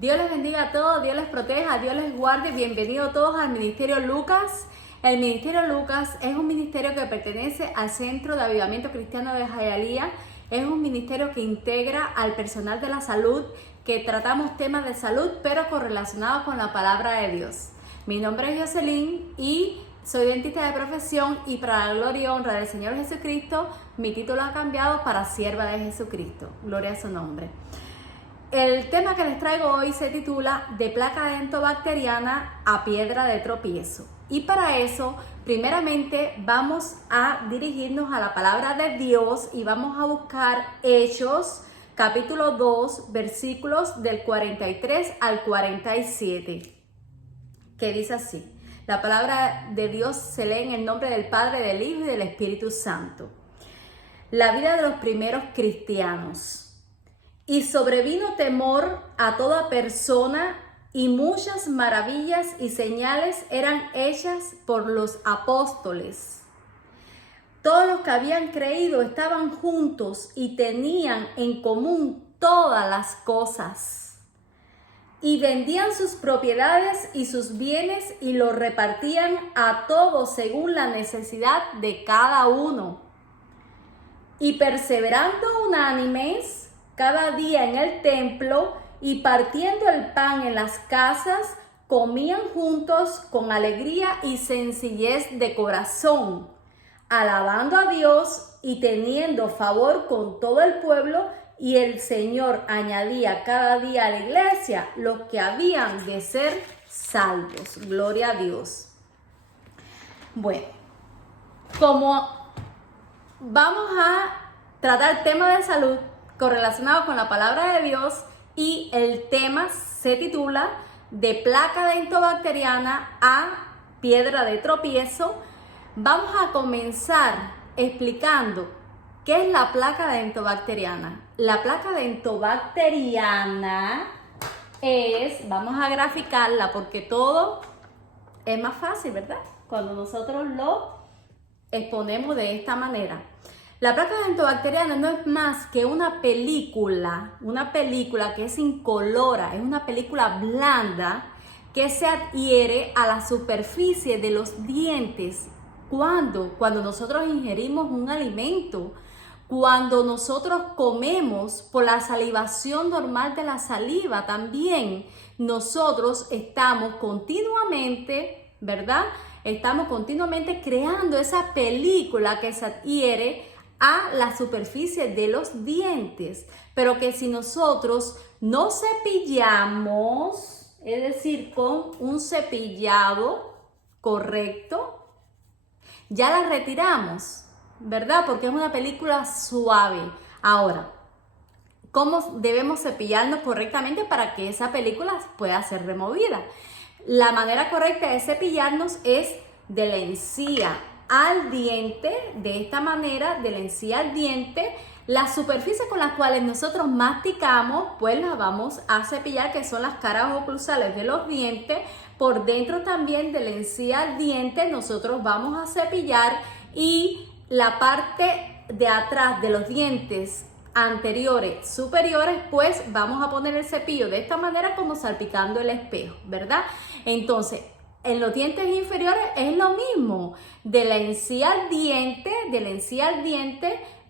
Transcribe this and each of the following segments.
Dios les bendiga a todos, Dios les proteja, Dios les guarde. Bienvenidos todos al Ministerio Lucas. El Ministerio Lucas es un ministerio que pertenece al Centro de Avivamiento Cristiano de Hialeah. Es un ministerio que integra al personal de la salud, que tratamos temas de salud, pero correlacionados con la palabra de Dios. Mi nombre es Jocelyn y soy dentista de profesión, y para la gloria y honra del Señor Jesucristo, mi título ha cambiado para sierva de Jesucristo. Gloria a su nombre. El tema que les traigo hoy se titula De placa dentobacteriana a piedra de tropiezo. Y para eso, primeramente, vamos a dirigirnos a la palabra de Dios y vamos a buscar Hechos, capítulo 2, versículos del 43 al 47, que dice así. La palabra de Dios se lee en el nombre del Padre, del Hijo y del Espíritu Santo. La vida de los primeros cristianos. Y sobrevino temor a toda persona, y muchas maravillas y señales eran hechas por los apóstoles. Todos los que habían creído estaban juntos y tenían en común todas las cosas. Y vendían sus propiedades y sus bienes y los repartían a todos según la necesidad de cada uno. Y perseverando unánimes cada día en el templo y partiendo el pan en las casas, comían juntos con alegría y sencillez de corazón, alabando a Dios y teniendo favor con todo el pueblo, y el Señor añadía cada día a la iglesia los que habían de ser salvos. Gloria a Dios. Bueno, como vamos a tratar temas de salud correlacionado con la palabra de Dios, y el tema se titula De placa dentobacteriana a piedra de tropiezo, vamos a comenzar explicando qué es la placa dentobacteriana. La placa dentobacteriana es, vamos a graficarla porque todo es más fácil, ¿verdad? Cuando nosotros lo exponemos de esta manera. La placa dentobacteriana no es más que una película que es incolora, es una película blanda que se adhiere a la superficie de los dientes cuando nosotros ingerimos un alimento, cuando nosotros comemos por la salivación normal de la saliva. También nosotros estamos continuamente, ¿verdad? Estamos continuamente creando esa película que se adhiere a la superficie de los dientes, pero que si nosotros no cepillamos, es decir, con un cepillado correcto, ya la retiramos, ¿verdad? Porque es una película suave. Ahora, ¿cómo debemos cepillarnos correctamente para que esa película pueda ser removida? La manera correcta de cepillarnos es de la encía al diente, de esta manera, de la encía al diente. La superficie con las cuales nosotros masticamos, pues la vamos a cepillar, que son las caras oclusales de los dientes. Por dentro también de la encía al diente nosotros vamos a cepillar, y la parte de atrás de los dientes anteriores, superiores, pues vamos a poner el cepillo de esta manera, como salpicando el espejo, ¿verdad? Entonces, en los dientes inferiores es lo mismo, de la encía al diente,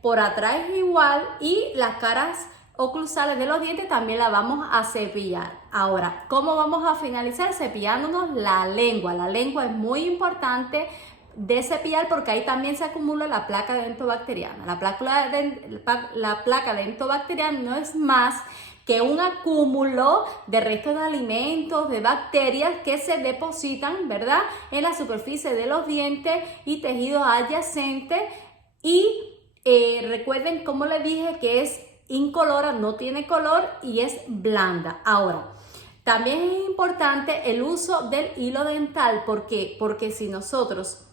por atrás es igual, y las caras oclusales de los dientes también la vamos a cepillar. Ahora, ¿cómo vamos a finalizar? Cepillándonos la lengua. La lengua es muy importante de cepillar porque ahí también se acumula la placa dentobacteriana. La placa dentobacteriana no es más que un acúmulo de restos de alimentos, de bacterias que se depositan, ¿verdad?, en la superficie de los dientes y tejidos adyacentes. Y recuerden, como les dije, que es incolora, no tiene color y es blanda. Ahora, también es importante el uso del hilo dental. ¿Por qué? Porque si nosotros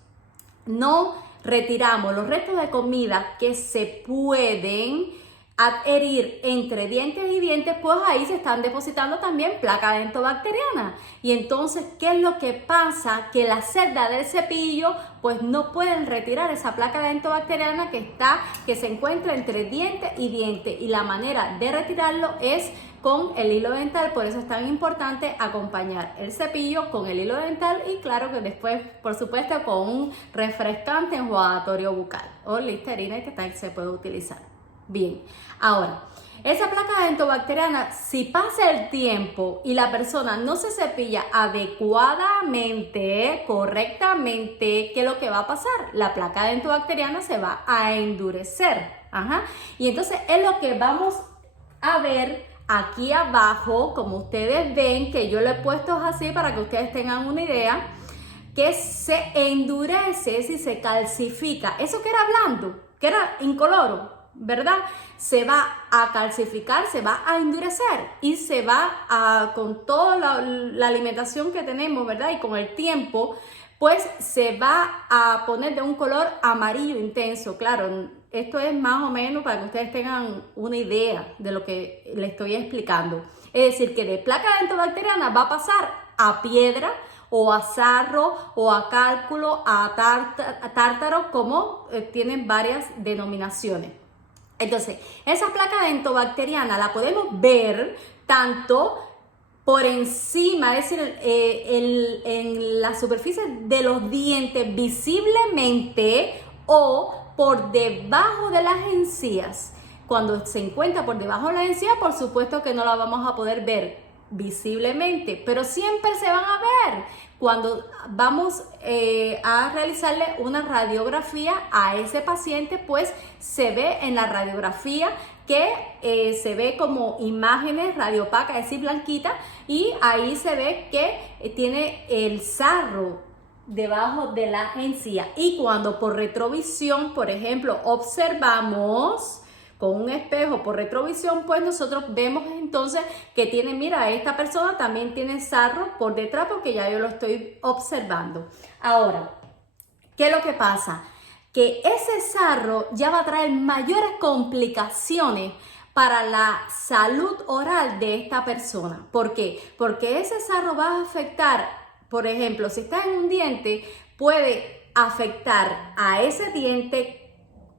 no retiramos los restos de comida que se pueden adherir entre dientes y dientes, pues ahí se están depositando también placa dentobacteriana. Y entonces, ¿qué es lo que pasa? Que la cerda del cepillo pues no pueden retirar esa placa dentobacteriana que se encuentra entre diente y diente, y la manera de retirarlo es con el hilo dental, por eso es tan importante acompañar el cepillo con el hilo dental y claro que después, por supuesto, con un refrescante enjuagatorio bucal o Listerine que también se puede utilizar. Bien, ahora, esa placa dentobacteriana, si pasa el tiempo y la persona no se cepilla adecuadamente, correctamente, ¿qué es lo que va a pasar? La placa dentobacteriana se va a endurecer. Y entonces es lo que vamos a ver aquí abajo, como ustedes ven, que yo lo he puesto así para que ustedes tengan una idea, que se endurece si se calcifica. Eso que era blando, que era incoloro, ¿verdad? Se va a calcificar, se va a endurecer y se va a, con toda la alimentación que tenemos, ¿verdad? Y con el tiempo, pues se va a poner de un color amarillo intenso. Claro, esto es más o menos para que ustedes tengan una idea de lo que les estoy explicando. Es decir, que de placa dentobacteriana va a pasar a piedra, o a sarro, o a cálculo, a tártaro, como tienen varias denominaciones. Entonces, esa placa dentobacteriana la podemos ver tanto por encima, es decir, en la superficie de los dientes visiblemente o por debajo de las encías. Cuando se encuentra por debajo de las encías, por supuesto que no la vamos a poder ver visiblemente, pero siempre se van a ver cuando vamos a realizarle una radiografía a ese paciente, pues se ve en la radiografía que se ve como imágenes radiopacas, es decir, blanquita, y ahí se ve que tiene el sarro debajo de la encía. Y cuando por retrovisión, por ejemplo, observamos con un espejo por retrovisión, pues nosotros vemos entonces que tiene, mira, esta persona también tiene sarro por detrás porque ya yo lo estoy observando. Ahora, ¿qué es lo que pasa? Que ese sarro ya va a traer mayores complicaciones para la salud oral de esta persona. ¿Por qué? Porque ese sarro va a afectar, por ejemplo, si está en un diente, puede afectar a ese diente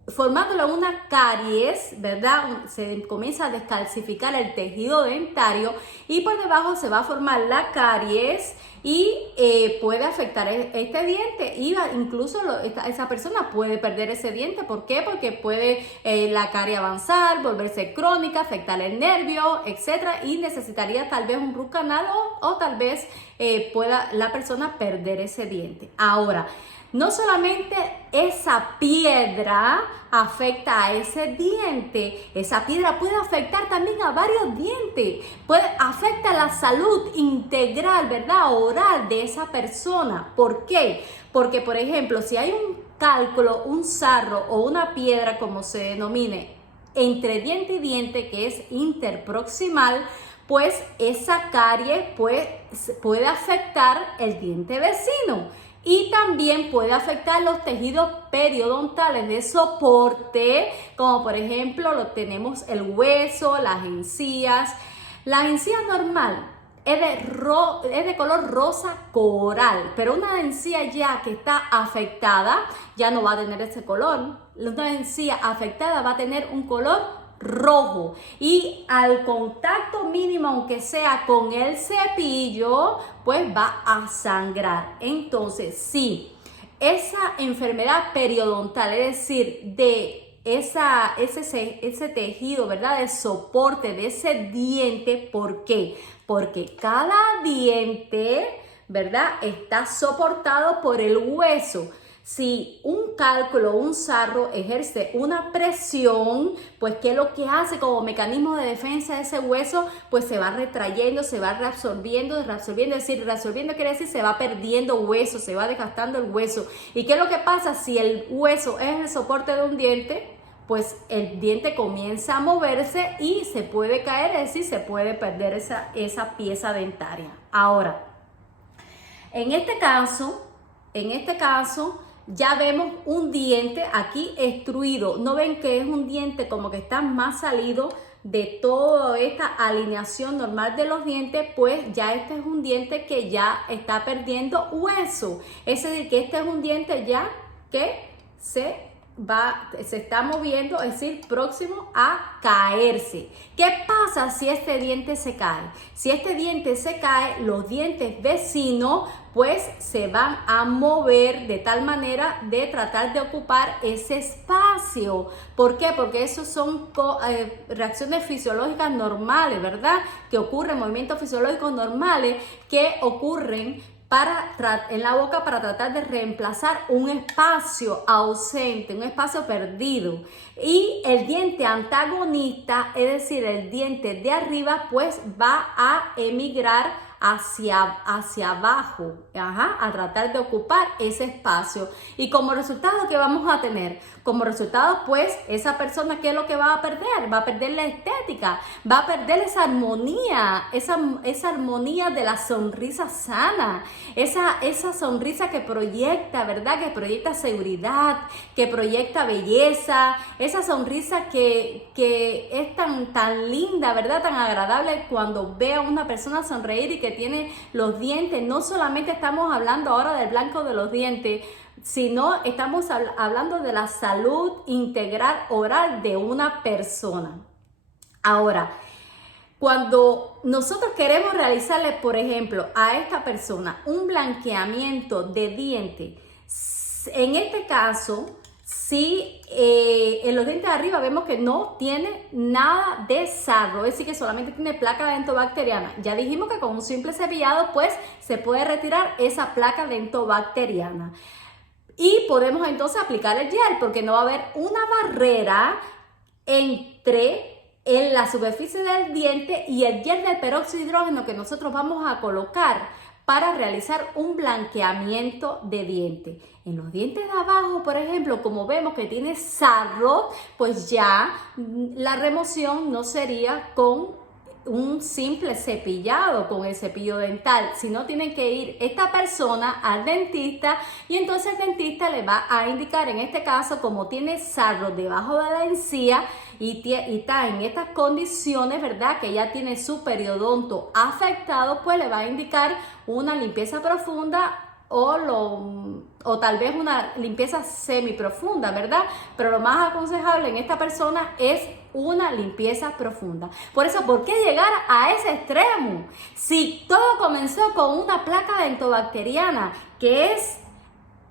formándole una caries, ¿verdad? Se comienza a descalcificar el tejido dentario y por debajo se va a formar la caries y puede afectar este diente y incluso esa persona puede perder ese diente. ¿Por qué? Porque puede la carie avanzar, volverse crónica, afectar el nervio, etc. Y necesitaría tal vez un root canal o tal vez pueda la persona perder ese diente. Ahora, no solamente esa piedra afecta a ese diente, esa piedra puede afectar también a varios dientes, afecta la salud integral, ¿verdad? Oral de esa persona. ¿Por qué? Porque, por ejemplo, si hay un cálculo, un sarro o una piedra, como se denomine, entre diente y diente, que es interproximal, pues esa carie puede afectar el diente vecino. Y también puede afectar los tejidos periodontales de soporte, como por ejemplo tenemos el hueso, las encías. La encía normal es de color rosa coral, pero una encía ya que está afectada ya no va a tener ese color. Una encía afectada va a tener un color rojo y al contacto mínimo, aunque sea con el cepillo, pues va a sangrar. Entonces, si esa enfermedad periodontal, es decir, de ese tejido, ¿verdad? De soporte de ese diente, ¿por qué? Porque cada diente, ¿verdad? Está soportado por el hueso. Si un cálculo, un sarro ejerce una presión, pues ¿qué es lo que hace como mecanismo de defensa de ese hueso? Pues se va retrayendo, se va reabsorbiendo, es decir, reabsorbiendo quiere decir se va perdiendo hueso, se va desgastando el hueso. ¿Y qué es lo que pasa? Si el hueso es el soporte de un diente, pues el diente comienza a moverse y se puede caer, es decir, se puede perder esa pieza dentaria. Ahora, en este caso, ya vemos un diente aquí extruido. ¿No ven que es un diente como que está más salido de toda esta alineación normal de los dientes? Pues ya este es un diente que ya está perdiendo hueso. Es decir, que este es un diente ya que se se está moviendo, es decir, próximo a caerse. ¿Qué pasa si este diente se cae? Si este diente se cae, los dientes vecinos pues se van a mover de tal manera de tratar de ocupar ese espacio. ¿Por qué? Porque esos son reacciones fisiológicas normales, ¿verdad? Que ocurren, movimientos fisiológicos normales que ocurren en la boca para tratar de reemplazar un espacio ausente, un espacio perdido. Y el diente antagonista, es decir, el diente de arriba, pues va a emigrar hacia abajo, a tratar de ocupar ese espacio. Y como resultado, ¿qué vamos a tener? Como resultado, pues, esa persona, ¿qué es lo que va a perder? Va a perder la estética, va a perder esa armonía, esa armonía de la sonrisa sana, esa sonrisa que proyecta, ¿verdad? Que proyecta seguridad, que proyecta belleza, esa sonrisa que es tan linda, ¿verdad? Tan agradable cuando ve a una persona sonreír y que tiene los dientes. No solamente estamos hablando ahora del blanco de los dientes, sino estamos hablando de la salud integral oral de una persona. Ahora, cuando nosotros queremos realizarle, por ejemplo, a esta persona un blanqueamiento de diente, en este caso, si en los dientes de arriba vemos que no tiene nada de sarro, es decir, que solamente tiene placa dentobacteriana. Ya dijimos que con un simple cepillado, pues, se puede retirar esa placa dentobacteriana. Y podemos entonces aplicar el gel, porque no va a haber una barrera en la superficie del diente y el gel del peróxido de hidrógeno que nosotros vamos a colocar para realizar un blanqueamiento de diente. En los dientes de abajo, por ejemplo, como vemos que tiene sarro, pues ya la remoción no sería con un simple cepillado, con el cepillo dental, sino tiene que ir esta persona al dentista y entonces el dentista le va a indicar, en este caso, como tiene sarro debajo de la encía y está en estas condiciones, ¿verdad? Que ya tiene su periodonto afectado, pues le va a indicar una limpieza profunda o tal vez una limpieza semiprofunda, ¿verdad? Pero lo más aconsejable en esta persona es una limpieza profunda. Por eso, ¿por qué llegar a ese extremo? Si todo comenzó con una placa dentobacteriana que es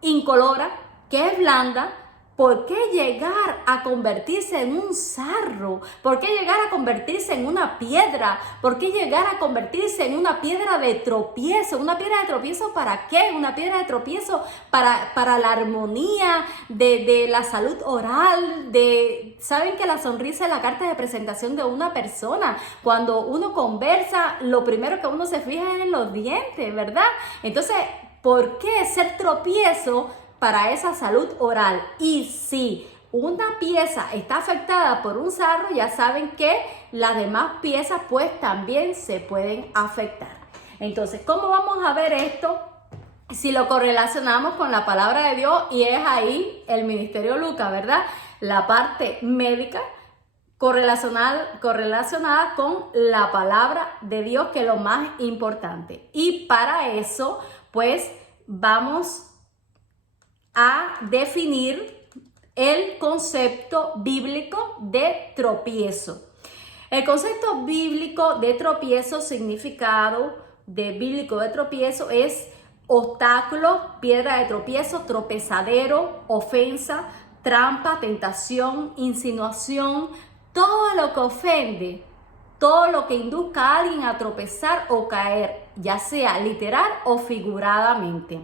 incolora, que es blanda, ¿por qué llegar a convertirse en un sarro? ¿Por qué llegar a convertirse en una piedra? ¿Por qué llegar a convertirse en una piedra de tropiezo? ¿Una piedra de tropiezo para qué? Una piedra de tropiezo para la armonía de la salud oral. Saben que la sonrisa es la carta de presentación de una persona. Cuando uno conversa, lo primero que uno se fija es en los dientes, ¿verdad? Entonces, ¿por qué ser tropiezo para esa salud oral? Y si una pieza está afectada por un sarro, ya saben que las demás piezas pues también se pueden afectar. Entonces, ¿cómo vamos a ver esto? Si lo correlacionamos con la palabra de Dios, y es ahí el ministerio Lucas, ¿verdad? La parte médica correlacionada con la palabra de Dios, que es lo más importante. Y para eso, pues, vamos a definir el concepto bíblico de tropiezo. El concepto bíblico de tropiezo, significado bíblico de tropiezo es obstáculo, piedra de tropiezo, tropezadero, ofensa, trampa, tentación, insinuación, todo lo que ofende, todo lo que induzca a alguien a tropezar o caer, ya sea literal o figuradamente.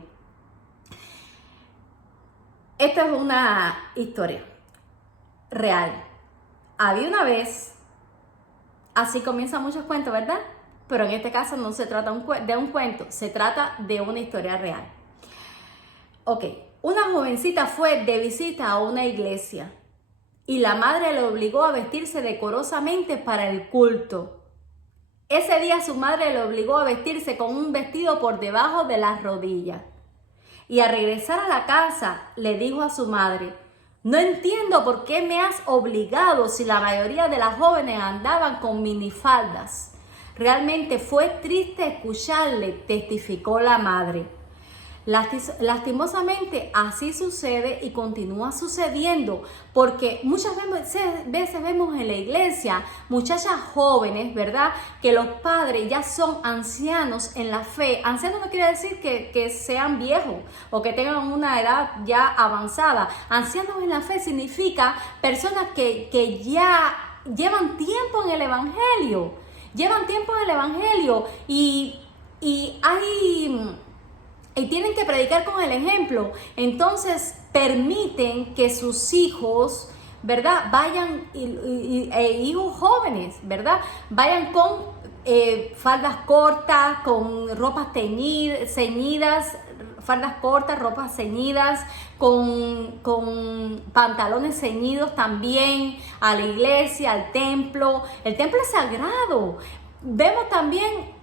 Esta es una historia real. Había una vez, así comienzan muchos cuentos, ¿verdad? Pero en este caso no se trata de un cuento, se trata de una historia real. Ok, una jovencita fue de visita a una iglesia y la madre le obligó a vestirse decorosamente para el culto. Ese día su madre le obligó a vestirse con un vestido por debajo de las rodillas. Y al regresar a la casa le dijo a su madre: no entiendo por qué me has obligado si la mayoría de las jóvenes andaban con minifaldas. Realmente fue triste escucharle, testificó la madre. Lastimosamente así sucede y continúa sucediendo, porque muchas veces vemos en la iglesia muchachas jóvenes, ¿verdad? Que los padres ya son ancianos en la fe. Ancianos no quiere decir que sean viejos o que tengan una edad ya avanzada. Ancianos en la fe significa personas que ya llevan tiempo en el evangelio. Llevan tiempo en el evangelio y tienen que predicar con el ejemplo. Entonces permiten que sus hijos, ¿verdad? Vayan, hijos jóvenes, ¿verdad? Vayan con faldas cortas, con ropas ceñidas, faldas cortas, ropas ceñidas, con pantalones ceñidos también a la iglesia, al templo. El templo es sagrado. Vemos también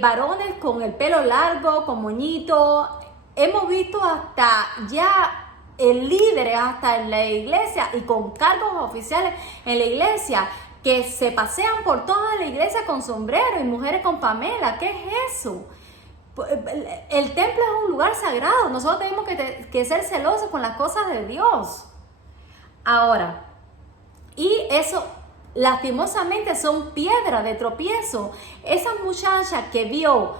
varones con el pelo largo, con moñito. Hemos visto hasta ya líderes hasta en la iglesia y con cargos oficiales en la iglesia que se pasean por toda la iglesia con sombrero y mujeres con pamela. ¿Qué es eso? El templo es un lugar sagrado. Nosotros tenemos que ser celosos con las cosas de Dios. Ahora, y eso lastimosamente son piedras de tropiezo. Esa muchacha que vio,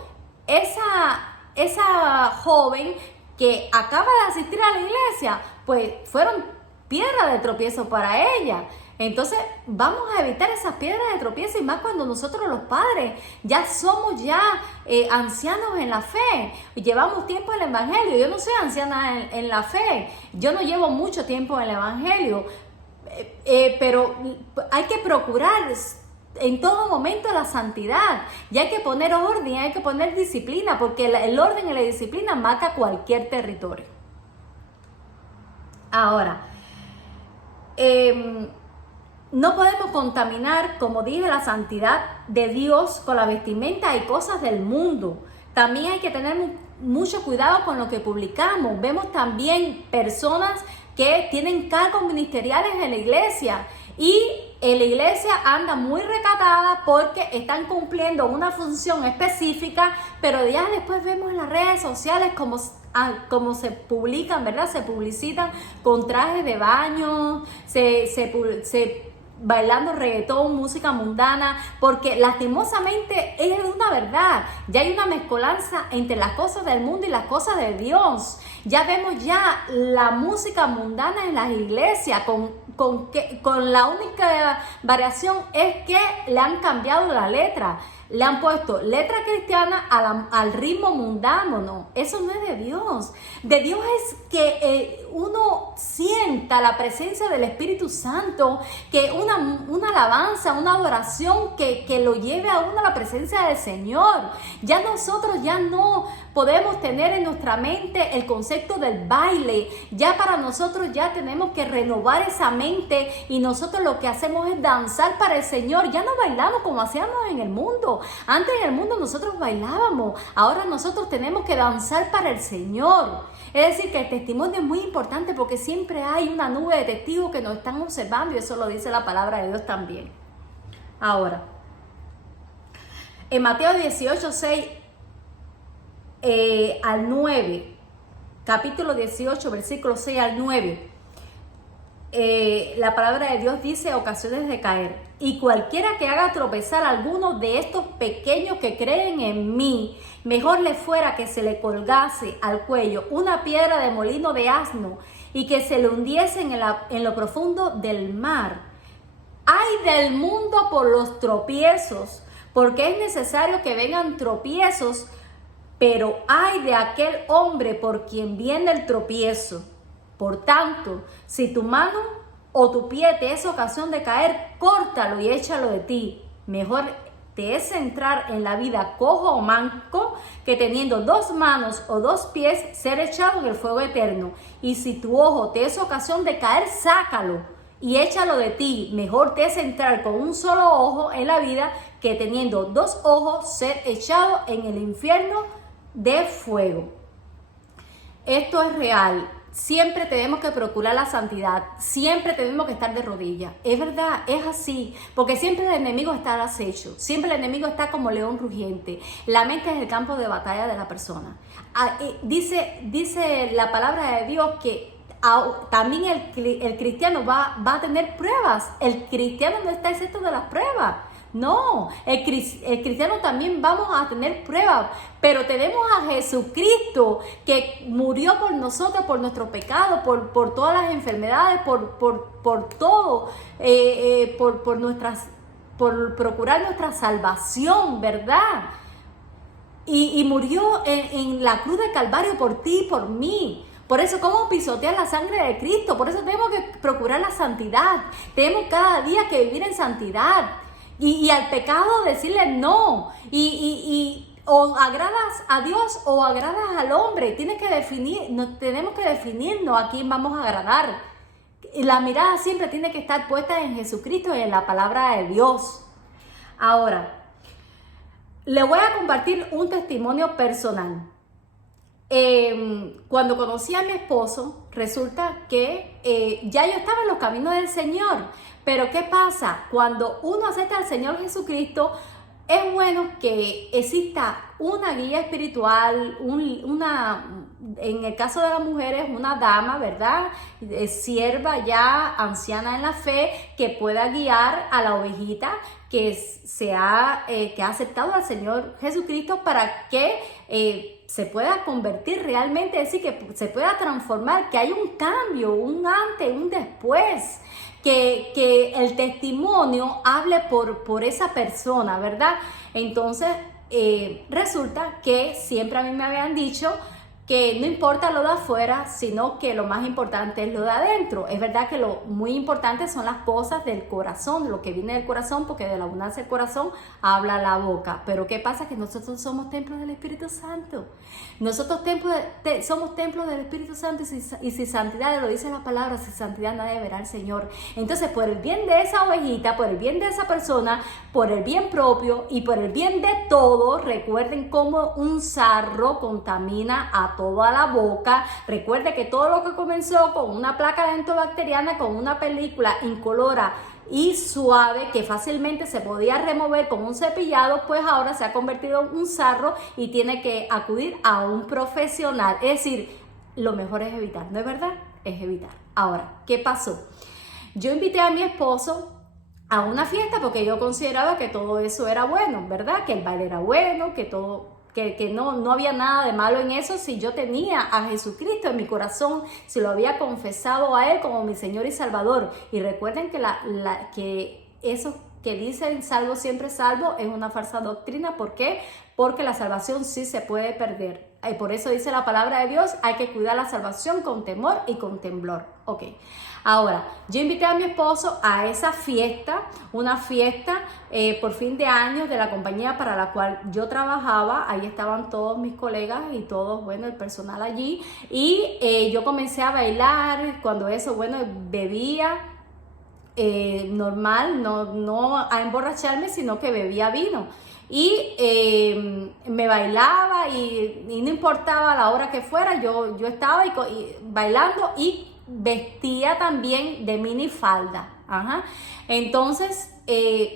esa joven que acaba de asistir a la iglesia, pues fueron piedras de tropiezo para ella. Entonces vamos a evitar esas piedras de tropiezo, y más cuando nosotros los padres ya somos ancianos en la fe, llevamos tiempo en el evangelio. Yo no soy anciana en la fe, yo no llevo mucho tiempo en el evangelio, pero hay que procurar en todo momento la santidad, y hay que poner orden, hay que poner disciplina, porque el orden y la disciplina marca cualquier territorio. Ahora, no podemos contaminar, como dije, la santidad de Dios con la vestimenta y cosas del mundo. También hay que tener mucho cuidado con lo que publicamos. Vemos también personas que tienen cargos ministeriales en la iglesia, y en la iglesia anda muy recatada porque están cumpliendo una función específica, pero ya después vemos en las redes sociales como se publican, ¿verdad? Se publicitan con trajes de baño, se bailando reggaetón, música mundana, porque lastimosamente es una verdad. Ya hay una mezcolanza entre las cosas del mundo y las cosas de Dios. Ya vemos ya la música mundana en las iglesias, con la única variación es que le han cambiado la letra. Le han puesto letra cristiana al ritmo mundano. No, eso no es de Dios. De Dios es que uno sienta la presencia del Espíritu Santo, que una alabanza, una adoración que lo lleve a uno a la presencia del Señor. Ya nosotros ya no podemos tener en nuestra mente el concepto del baile. Ya para nosotros ya tenemos que renovar esa mente, y nosotros lo que hacemos es danzar para el Señor. Ya no bailamos como hacíamos en el mundo. Antes en el mundo nosotros bailábamos, ahora nosotros tenemos que danzar para el Señor. Es decir, que el testimonio es muy importante, porque siempre hay una nube de testigos que nos están observando, y eso lo dice la palabra de Dios también. Ahora, en Mateo 18, 6 al 9, capítulo 18, versículo 6 al 9, la palabra de Dios dice: ocasiones de caer. Y cualquiera que haga tropezar a alguno de estos pequeños que creen en mí, mejor le fuera que se le colgase al cuello una piedra de molino de asno y que se le hundiese en lo profundo del mar. Ay del mundo por los tropiezos, porque es necesario que vengan tropiezos, pero ay de aquel hombre por quien viene el tropiezo. Por tanto, si tu mano o tu pie te es ocasión de caer, córtalo y échalo de ti. Mejor te es entrar en la vida cojo o manco, que teniendo 2 manos o 2 pies ser echado en el fuego eterno. Y si tu ojo te es ocasión de caer, sácalo y échalo de ti. Mejor te es entrar con un solo ojo en la vida, que teniendo 2 ojos ser echado en el infierno de fuego. Esto es real. siempre tenemos que procurar la santidad, siempre tenemos que estar de rodillas. Es verdad, es así, porque siempre el enemigo está al acecho, siempre el enemigo está como león rugiente. La mente es el campo de batalla de la persona. Dice la palabra de Dios que también el cristiano va a tener pruebas. El cristiano no está exento de las pruebas. No, el cristiano también vamos a tener pruebas, pero tenemos a Jesucristo que murió por nosotros, por nuestro pecado, por todas las enfermedades, por todo, por procurar nuestra salvación, ¿verdad? Y murió en la cruz del Calvario por ti y por mí. Por eso, ¿cómo pisotear la sangre de Cristo? Por eso tenemos que procurar la santidad. Tenemos cada día que vivir en santidad. Y al pecado decirle no. O agradas a Dios o agradas al hombre. Tenemos que definirnos a quién vamos a agradar. La mirada siempre tiene que estar puesta en Jesucristo y en la palabra de Dios. Ahora, le voy a compartir un testimonio personal. Cuando conocí a mi esposo, resulta que ya yo estaba en los caminos del Señor. Pero ¿qué pasa? Cuando uno acepta al Señor Jesucristo, es bueno que exista una guía espiritual, en el caso de las mujeres, una dama, ¿verdad? Sierva ya, anciana en la fe, que pueda guiar a la ovejita que ha aceptado al Señor Jesucristo para que se pueda convertir realmente, es decir, que se pueda transformar, que haya un cambio, un antes, un después. Que el testimonio hable por esa persona, ¿verdad? Entonces, resulta que siempre a mí me habían dicho que no importa lo de afuera, sino que lo más importante es lo de adentro. Es verdad que lo muy importante son las cosas del corazón, lo que viene del corazón, porque de la abundancia del corazón habla la boca. Pero ¿qué pasa? Que nosotros somos templos del Espíritu Santo. Nosotros somos templos del Espíritu Santo y sin santidad, lo dice la palabra, sin santidad nadie verá al Señor. Entonces, por el bien de esa ovejita, por el bien de esa persona, por el bien propio y por el bien de todos, recuerden cómo un sarro contamina a toda la boca. Recuerde que todo lo que comenzó con una placa dentobacteriana, con una película incolora y suave que fácilmente se podía remover con un cepillado, pues ahora se ha convertido en un sarro y tiene que acudir a un profesional. Es decir, lo mejor es evitar, ¿no es verdad? Es evitar. Ahora, ¿qué pasó? Yo invité a mi esposo a una fiesta porque yo consideraba que todo eso era bueno, ¿verdad? Que el baile era bueno, que no había nada de malo en eso si yo tenía a Jesucristo en mi corazón, si lo había confesado a Él como mi Señor y Salvador. Y recuerden que eso que dicen salvo siempre salvo es una falsa doctrina. ¿Por qué? Porque la salvación sí se puede perder. Y por eso dice la palabra de Dios, hay que cuidar la salvación con temor y con temblor. Ok. Ahora, yo invité a mi esposo a esa fiesta, una fiesta por fin de año de la compañía para la cual yo trabajaba. Ahí estaban todos mis colegas y todos, bueno, el personal allí. Y yo comencé a bailar, cuando eso, bueno, bebía normal, no a emborracharme, sino que bebía vino. Y me bailaba y no importaba la hora que fuera, yo estaba bailando y vestía también de minifalda. Ajá. Entonces,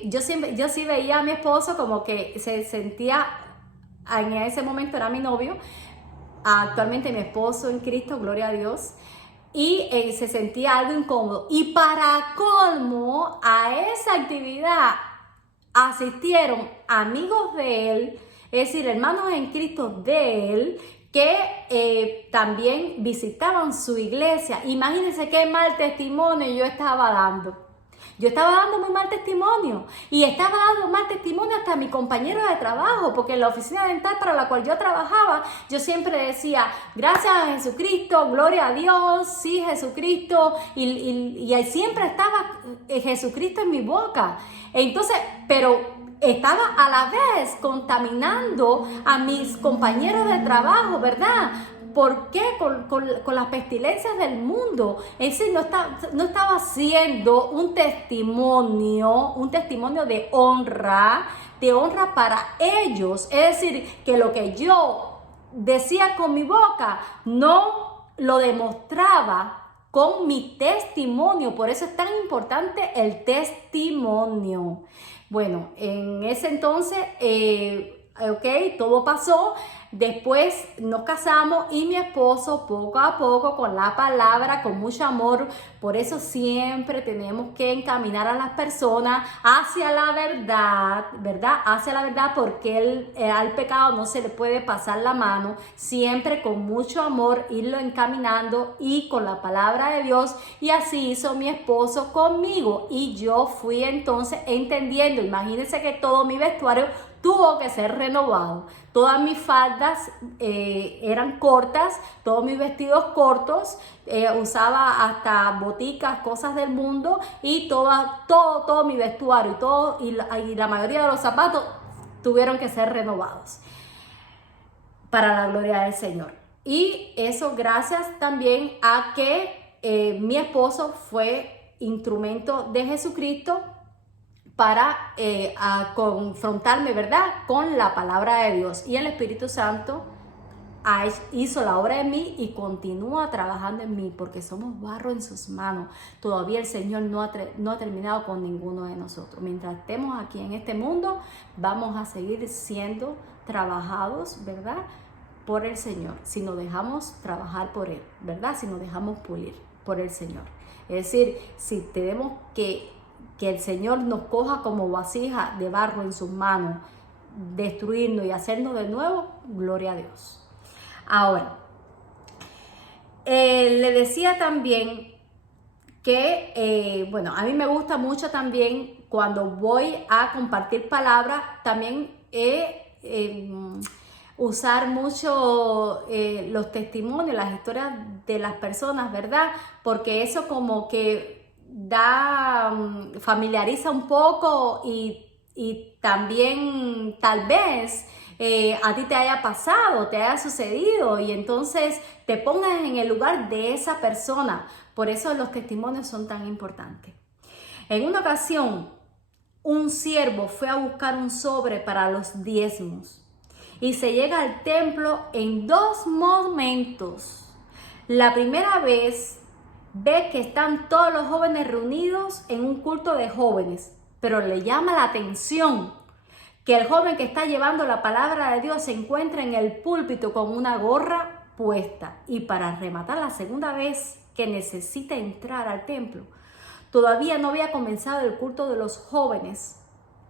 yo sí veía a mi esposo como que se sentía, en ese momento era mi novio, actualmente mi esposo en Cristo, gloria a Dios, y se sentía algo incómodo. Y para colmo, a esa actividad asistieron amigos de él, es decir, hermanos en Cristo de él, que también visitaban su iglesia. Imagínense qué mal testimonio yo estaba dando. Yo estaba dando muy mal testimonio y estaba dando mal testimonio hasta a mi compañero de trabajo, porque en la oficina dental para la cual yo trabajaba, yo siempre decía, gracias a Jesucristo, gloria a Dios, sí, Jesucristo, y siempre estaba Jesucristo en mi boca. Entonces, pero estaba a la vez contaminando a mis compañeros de trabajo, ¿verdad? ¿Por qué? Con las pestilencias del mundo. Es decir, no estaba haciendo un testimonio de honra para ellos. Es decir, que lo que yo decía con mi boca no lo demostraba con mi testimonio. Por eso es tan importante el testimonio. Bueno, en ese entonces, todo pasó. Después nos casamos y mi esposo poco a poco con la palabra, con mucho amor. Por eso siempre tenemos que encaminar a las personas hacia la verdad, ¿verdad? Hacia la verdad, porque al pecado no se le puede pasar la mano. Siempre con mucho amor irlo encaminando y con la palabra de Dios. Y así hizo mi esposo conmigo y yo fui entonces entendiendo. Imagínense que todo mi vestuario tuvo que ser renovado. Todas mis faldas eran cortas, todos mis vestidos cortos, usaba hasta boticas, cosas del mundo y todo mi vestuario y la mayoría de los zapatos tuvieron que ser renovados para la gloria del Señor. Y eso gracias también a que mi esposo fue instrumento de Jesucristo para confrontarme, ¿verdad?, con la palabra de Dios. Y el Espíritu Santo hizo la obra en mí y continúa trabajando en mí, porque somos barro en sus manos. Todavía el Señor no ha terminado con ninguno de nosotros. Mientras estemos aquí en este mundo, vamos a seguir siendo trabajados, ¿verdad?, por el Señor, si nos dejamos trabajar por Él, ¿verdad?, si nos dejamos pulir por el Señor. Es decir, si tenemos que el Señor nos coja como vasija de barro en sus manos, destruirnos y hacernos de nuevo, gloria a Dios. Ahora, le decía también que, a mí me gusta mucho también cuando voy a compartir palabras, también usar mucho los testimonios, las historias de las personas, ¿verdad? Porque eso como que familiariza un poco y también tal vez a ti te haya pasado, te haya sucedido y entonces te pongas en el lugar de esa persona. Por eso los testimonios son tan importantes. En una ocasión, un siervo fue a buscar un sobre para los diezmos y se llega al templo en 2 momentos. La primera vez ve que están todos los jóvenes reunidos en un culto de jóvenes, pero le llama la atención que el joven que está llevando la palabra de Dios se encuentra en el púlpito con una gorra puesta. Y para rematar, la segunda vez que necesita entrar al templo, todavía no había comenzado el culto de los jóvenes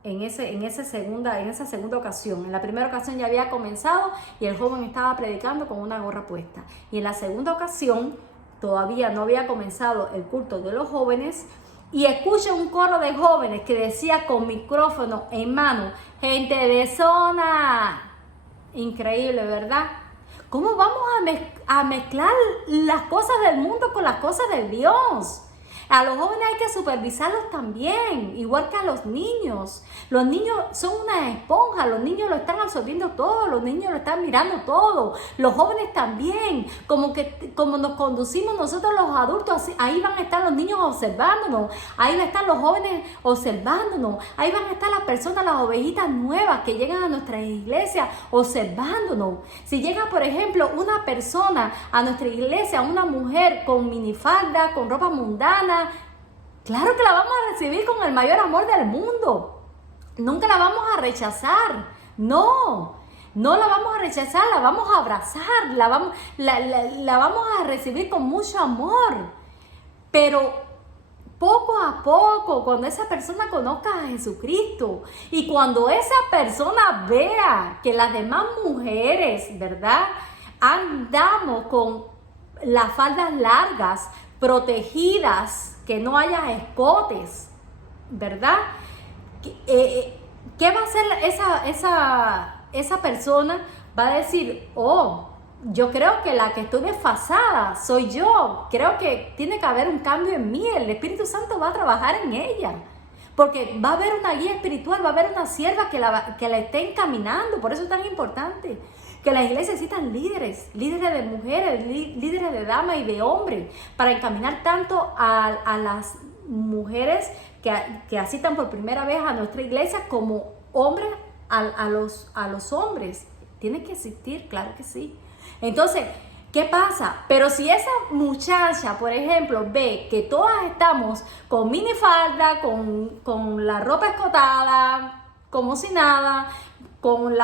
en esa segunda ocasión. En la primera ocasión ya había comenzado y el joven estaba predicando con una gorra puesta. Y en la segunda ocasión todavía no había comenzado el culto de los jóvenes y escucha un coro de jóvenes que decía con micrófono en mano: gente de zona. Increíble, ¿verdad? ¿Cómo vamos a mezclar las cosas del mundo con las cosas de Dios? A los jóvenes hay que supervisarlos también, igual que a los niños. Los niños son una esponja, los niños lo están absorbiendo todo, los niños lo están mirando todo. Los jóvenes también, como nos conducimos nosotros los adultos, así, ahí van a estar los niños observándonos, ahí van a estar los jóvenes observándonos, ahí van a estar las personas, las ovejitas nuevas que llegan a nuestra iglesia observándonos. Si llega, por ejemplo, una persona a nuestra iglesia, una mujer con minifalda, con ropa mundana, claro que la vamos a recibir con el mayor amor del mundo. Nunca la vamos a rechazar. No la vamos a rechazar, la vamos a abrazar, la vamos a recibir con mucho amor. Pero poco a poco, cuando esa persona conozca a Jesucristo y cuando esa persona vea que las demás mujeres, ¿verdad?, andamos con las faldas largas, protegidas, que no haya escotes, ¿verdad? ¿Qué va a hacer esa persona? Va a decir: oh, yo creo que la que estoy desfasada soy yo, creo que tiene que haber un cambio en mí, el Espíritu Santo va a trabajar en ella, porque va a haber una guía espiritual, va a haber una sierva que la esté encaminando. Por eso es tan importante que las iglesias necesitan líderes de mujeres, líderes de damas y de hombres, para encaminar tanto a las mujeres que asistan por primera vez a nuestra iglesia, como hombres a los hombres. Tiene que existir, claro que sí. Entonces, ¿Qué pasa? Pero si esa muchacha, por ejemplo, ve que todas estamos con minifalda, con la ropa escotada, como si nada, con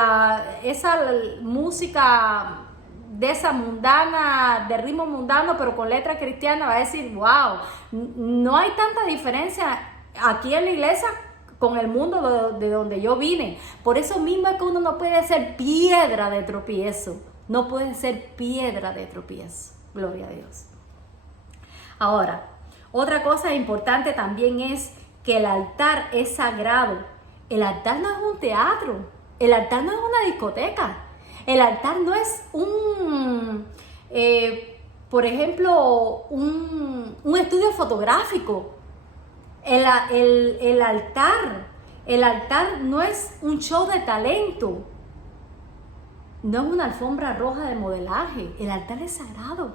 esa música de esa mundana, de ritmo mundano, pero con letra cristiana, va a decir, wow, no hay tanta diferencia aquí en la iglesia con el mundo de donde yo vine. Por eso mismo es que uno no puede ser piedra de tropiezo. No puede ser piedra de tropiezo. Gloria a Dios. Ahora, otra cosa importante también es que el altar es sagrado. El altar no es un teatro. El altar no es una discoteca. El altar no es por ejemplo, un estudio fotográfico. El altar no es un show de talento. No es una alfombra roja de modelaje. El altar es sagrado.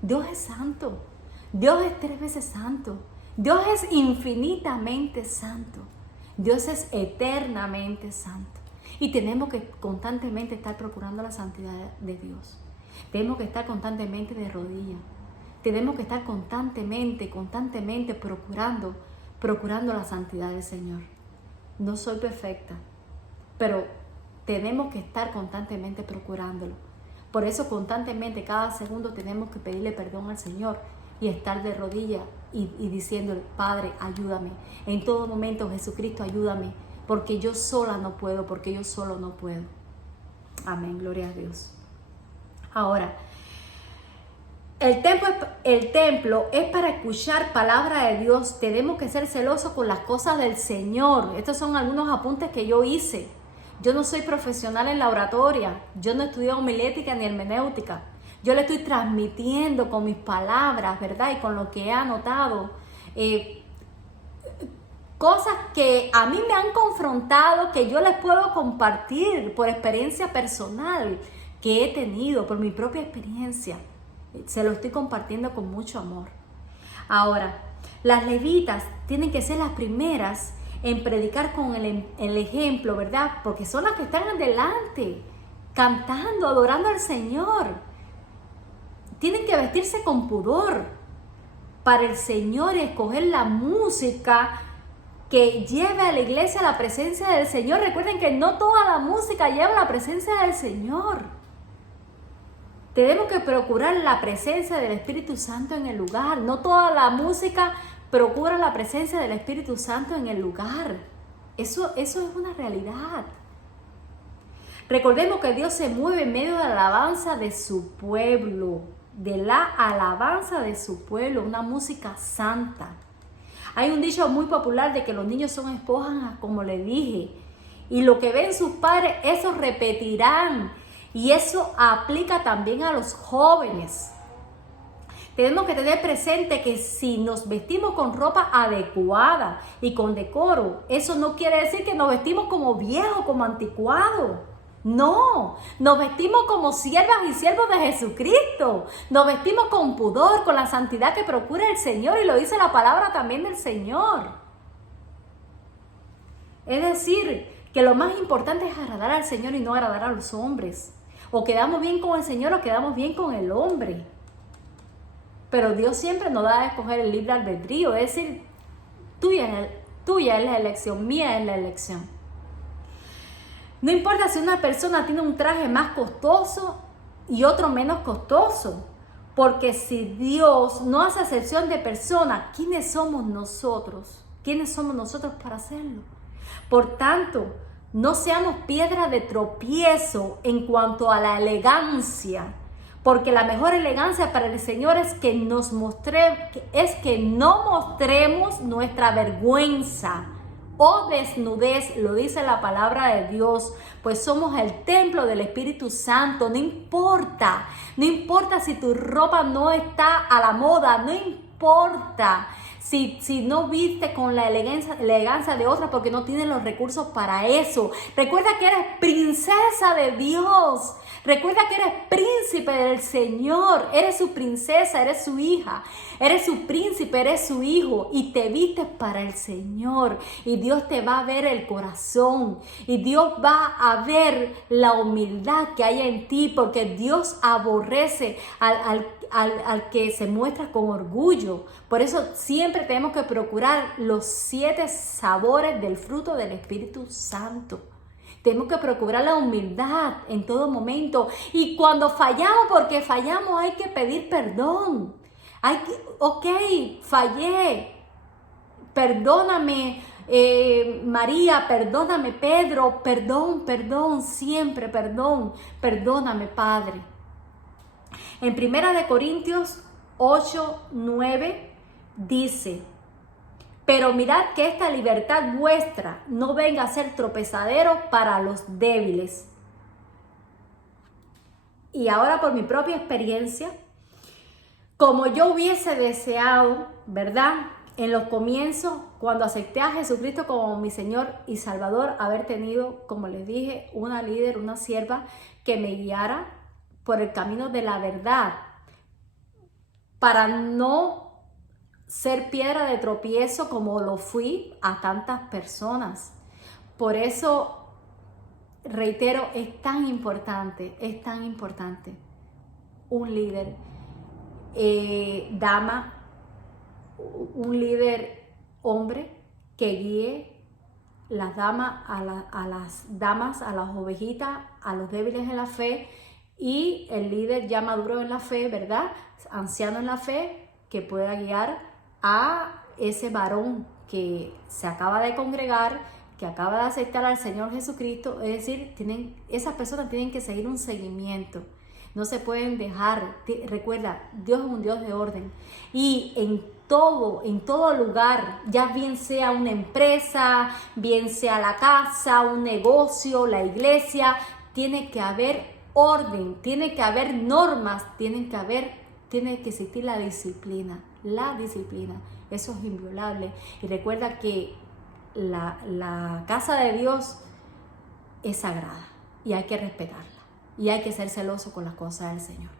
Dios es santo. Dios es 3 veces santo. Dios es infinitamente santo. Dios es eternamente santo. Y tenemos que constantemente estar procurando la santidad de Dios. Tenemos que estar constantemente de rodillas. Tenemos que estar constantemente procurando la santidad del Señor. No soy perfecta, pero tenemos que estar constantemente procurándolo. Por eso constantemente, cada segundo, tenemos que pedirle perdón al Señor y estar de rodillas y diciéndole, Padre, ayúdame. En todo momento, Jesucristo, ayúdame, porque yo sola no puedo, porque yo solo no puedo. Amén, gloria a Dios. Ahora, el templo es para escuchar palabra de Dios. Tenemos que ser celosos con las cosas del Señor. Estos son algunos apuntes que yo hice. Yo no soy profesional en la oratoria, yo no estudié homilética ni hermenéutica. Yo le estoy transmitiendo con mis palabras, ¿verdad? Y con lo que he anotado. Cosas que a mí me han confrontado, que yo les puedo compartir por experiencia personal que he tenido, por mi propia experiencia. Se lo estoy compartiendo con mucho amor. Ahora, las levitas tienen que ser las primeras en predicar con el ejemplo, ¿verdad? Porque son las que están adelante, cantando, adorando al Señor. Tienen que vestirse con pudor para el Señor y escoger la música que lleve a la iglesia a la presencia del Señor. Recuerden que no toda la música lleva a la presencia del Señor. Tenemos que procurar la presencia del Espíritu Santo en el lugar. No toda la música procura la presencia del Espíritu Santo en el lugar. Eso es una realidad. Recordemos que Dios se mueve en medio de la alabanza de su pueblo. De la alabanza de su pueblo, una música santa. Hay un dicho muy popular de que los niños son esponjas, como le dije. Y lo que ven sus padres, eso repetirán. Y eso aplica también a los jóvenes. Tenemos que tener presente que si nos vestimos con ropa adecuada y con decoro, eso no quiere decir que nos vestimos como viejos, como anticuados. No, nos vestimos como siervas y siervos de Jesucristo. Nos vestimos con pudor, con la santidad que procura el Señor, y lo dice la palabra también del Señor. Es decir, que lo más importante es agradar al Señor y no agradar a los hombres. O quedamos bien con el Señor o quedamos bien con el hombre. Pero Dios siempre nos da a escoger el libre albedrío, es decir, tuya es la elección, mía es la elección. No importa si una persona tiene un traje más costoso y otro menos costoso, porque si Dios no hace acepción de personas, ¿quiénes somos nosotros? ¿Quiénes somos nosotros para hacerlo? Por tanto, no seamos piedra de tropiezo en cuanto a la elegancia, porque la mejor elegancia para el Señor es que no mostremos nuestra vergüenza o desnudez, lo dice la palabra de Dios, pues somos el templo del Espíritu Santo. No importa si tu ropa no está a la moda, no importa si no viste con la elegancia de otra porque no tienes los recursos para eso. Recuerda que eres princesa de Dios. Recuerda que eres príncipe del Señor, eres su princesa, eres su hija, eres su príncipe, eres su hijo y te vistes para el Señor. Y Dios te va a ver el corazón y Dios va a ver la humildad que hay en ti, porque Dios aborrece al que se muestra con orgullo. Por eso siempre tenemos que procurar los 7 sabores del fruto del Espíritu Santo. Tenemos que procurar la humildad en todo momento. Y cuando fallamos, porque fallamos, hay que pedir perdón. Fallé. Perdóname, María, perdóname, Pedro, perdón, siempre perdón. Perdóname, Padre. En 1 Corintios 8:9 dice: pero mirad que esta libertad vuestra no venga a ser tropezadero para los débiles. Y ahora, por mi propia experiencia, como yo hubiese deseado, ¿verdad?, en los comienzos, cuando acepté a Jesucristo como mi Señor y Salvador, haber tenido, como les dije, una líder, una sierva que me guiara por el camino de la verdad, para no ser piedra de tropiezo como lo fui a tantas personas. Por eso, reitero, es tan importante un líder, dama, un líder hombre que guíe las damas a las damas, a las ovejitas, a los débiles en la fe, y el líder ya maduro en la fe, ¿verdad?, anciano en la fe, que pueda guiar a ese varón que se acaba de congregar, que acaba de aceptar al Señor Jesucristo. Es decir, esas personas tienen que seguir un seguimiento, no se pueden dejar. Recuerda, Dios es un Dios de orden, y en todo lugar, ya bien sea una empresa, bien sea la casa, un negocio, la iglesia, tiene que haber orden, tiene que haber normas, tiene que existir la disciplina. Eso es inviolable. Y recuerda que la casa de Dios es sagrada y hay que respetarla, y hay que ser celoso con las cosas del Señor.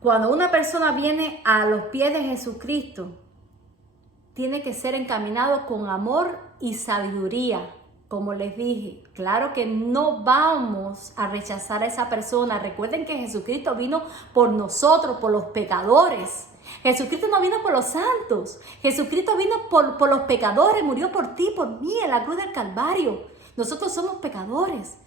Cuando una persona viene a los pies de Jesucristo, tiene que ser encaminado con amor y sabiduría. Como les dije, claro que no vamos a rechazar a esa persona. Recuerden que Jesucristo vino por nosotros, por los pecadores. Jesucristo no vino por los santos. Jesucristo vino por los pecadores, murió por ti, por mí, en la cruz del Calvario. Nosotros somos pecadores.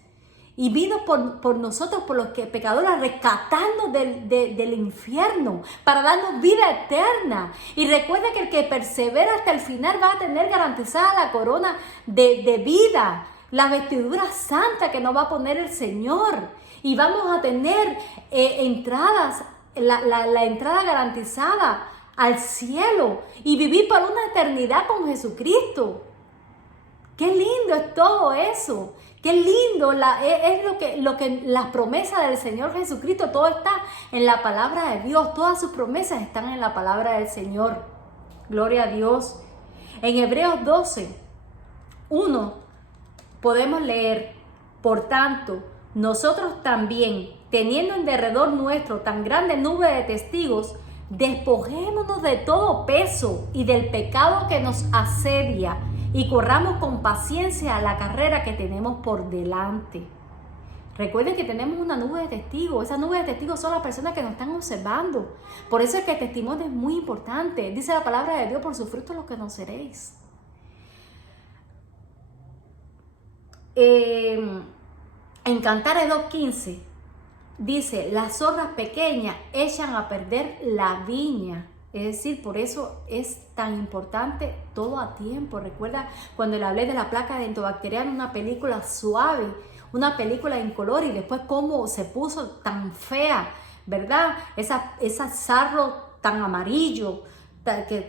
Y vino por nosotros, por los pecadores, a rescatarnos del infierno, para darnos vida eterna. Y recuerda que el que persevera hasta el final va a tener garantizada la corona de vida, la vestidura santa que nos va a poner el Señor. Y vamos a tener entradas, la entrada garantizada al cielo, y vivir por una eternidad con Jesucristo. ¡Qué lindo es todo eso! ¡Qué lindo! Es lo que las promesas del Señor Jesucristo, todo está en la palabra de Dios. Todas sus promesas están en la palabra del Señor. Gloria a Dios. En Hebreos 12:1 podemos leer: por tanto, nosotros también, teniendo en derredor nuestro tan grande nube de testigos, despojémonos de todo peso y del pecado que nos asedia, y corramos con paciencia la carrera que tenemos por delante. Recuerden que tenemos una nube de testigos. Esa nube de testigos son las personas que nos están observando. Por eso es que el testimonio es muy importante. Dice la palabra de Dios: por sus frutos los conoceréis. En Cantares 2:15 dice: las zorras pequeñas echan a perder la viña. Es decir, por eso es tan importante todo a tiempo. Recuerda cuando le hablé de la placa dentobacteriana, una película suave, una película incolor, y después cómo se puso tan fea, ¿verdad? Esa sarro tan amarillo,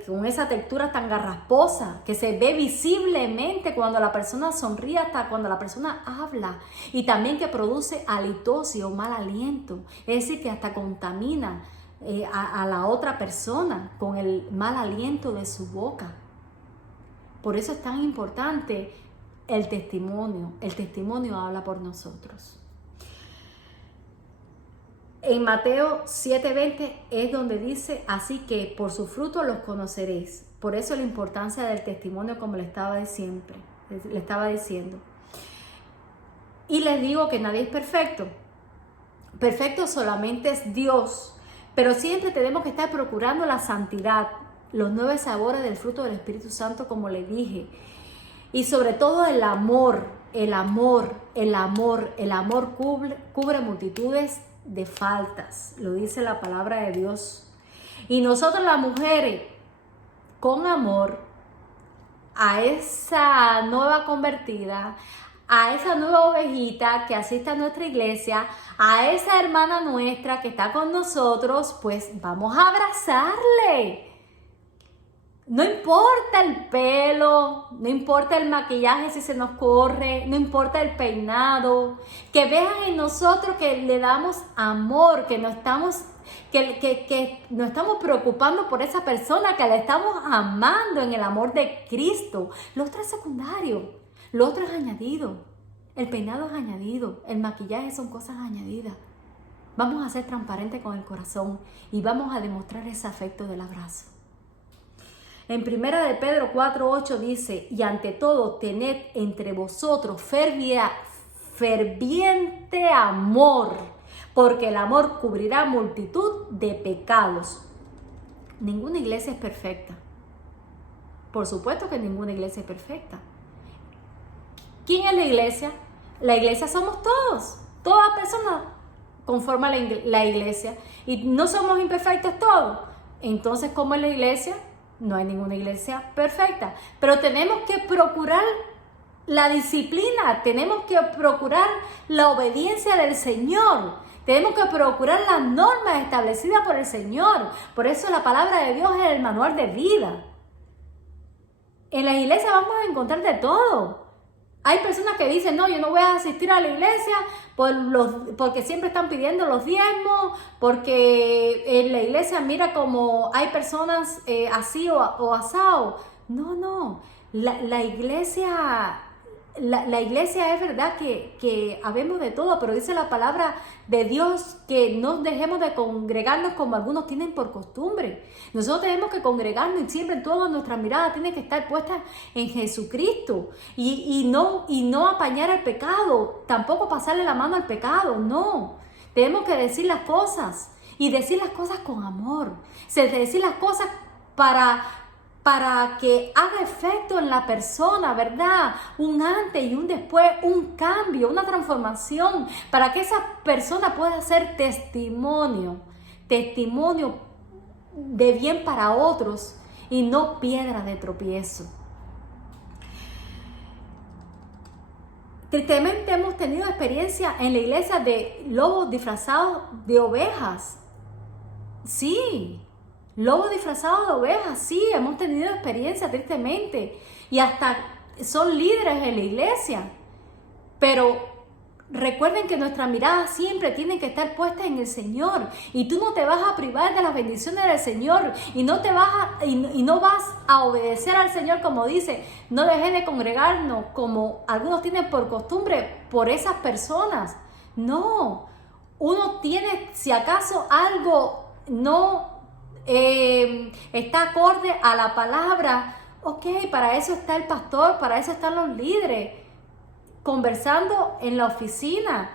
con esa textura tan garrasposa, que se ve visiblemente cuando la persona sonríe, hasta cuando la persona habla, y también que produce halitosis o mal aliento. Es decir, que hasta contamina a la otra persona con el mal aliento de su boca. Por eso es tan importante el testimonio. El testimonio habla por nosotros. En Mateo 7:20 es donde dice, así que por su fruto los conoceréis. Por eso la importancia del testimonio, como le estaba diciendo. Y les digo que nadie es perfecto. Perfecto solamente es Dios. Pero siempre tenemos que estar procurando la santidad, los 9 sabores del fruto del Espíritu Santo, como le dije. Y sobre todo el amor. El amor cubre multitudes de faltas. Lo dice la palabra de Dios. Y nosotros las mujeres, con amor, a esa nueva convertida, a esa nueva ovejita que asiste a nuestra iglesia, a esa hermana nuestra que está con nosotros, pues vamos a abrazarle. No importa el pelo, no importa el maquillaje si se nos corre, no importa el peinado, que vean en nosotros que le damos amor, que no estamos preocupando por esa persona, que la estamos amando en el amor de Cristo. Lo otro es secundario. Lo otro es añadido, el peinado es añadido, el maquillaje son cosas añadidas. Vamos a ser transparentes con el corazón y vamos a demostrar ese afecto del abrazo. En 1 de Pedro 4:8 dice, y ante todo tened entre vosotros ferviente amor, porque el amor cubrirá multitud de pecados. Ninguna iglesia es perfecta. Por supuesto que ninguna iglesia es perfecta. ¿Quién es la iglesia? La iglesia somos todos. Todas personas conforman la iglesia. Y no somos imperfectos todos. Entonces, ¿cómo es la iglesia? No hay ninguna iglesia perfecta. Pero tenemos que procurar la disciplina. Tenemos que procurar la obediencia del Señor. Tenemos que procurar las normas establecidas por el Señor. Por eso la palabra de Dios es el manual de vida. En la iglesia vamos a encontrar de todo. Hay personas que dicen, no, yo no voy a asistir a la iglesia porque siempre están pidiendo los diezmos, porque en la iglesia mira como hay personas así o asado. No, la iglesia es verdad que habemos de todo, pero dice la palabra de Dios que no dejemos de congregarnos como algunos tienen por costumbre. Nosotros tenemos que congregarnos y siempre toda nuestra mirada tiene que estar puesta en Jesucristo y no apañar el pecado, tampoco pasarle la mano al pecado, no. Tenemos que decir las cosas y decir las cosas con amor, decir las cosas para que haga efecto en la persona, ¿verdad? Un antes y un después, un cambio, una transformación, para que esa persona pueda ser testimonio de bien para otros y no piedra de tropiezo. Tristemente hemos tenido experiencia en la iglesia de lobos disfrazados de ovejas. Sí. Lobos disfrazados de ovejas, sí, hemos tenido experiencia tristemente y hasta son líderes en la iglesia, pero recuerden que nuestra mirada siempre tiene que estar puesta en el Señor y tú no te vas a privar de las bendiciones del Señor y no vas a obedecer al Señor como dice, no dejes de congregarnos como algunos tienen por costumbre por esas personas. No, uno tiene, si acaso algo no está acorde a la palabra, ok, para eso está el pastor, para eso están los líderes. Conversando en la oficina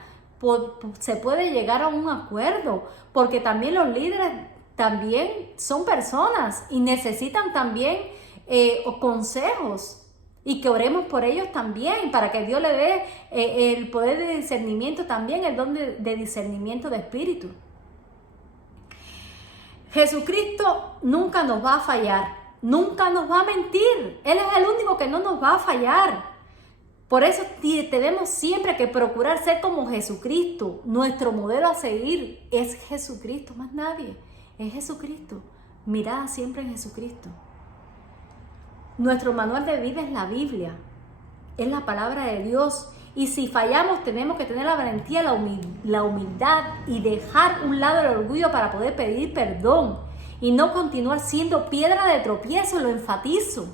se puede llegar a un acuerdo, porque también los líderes también son personas y necesitan también consejos, y que oremos por ellos también, para que Dios le dé el poder de discernimiento también, el don de discernimiento de espíritu. Jesucristo nunca nos va a fallar, nunca nos va a mentir. Él es el único que no nos va a fallar. Por eso tenemos siempre que procurar ser como Jesucristo. Nuestro modelo a seguir es Jesucristo, más nadie. Es Jesucristo. Mirada siempre en Jesucristo. Nuestro manual de vida es la Biblia. Es la palabra de Dios. Y si fallamos, tenemos que tener la valentía, la humildad y dejar un lado el orgullo para poder pedir perdón y no continuar siendo piedra de tropiezo, lo enfatizo.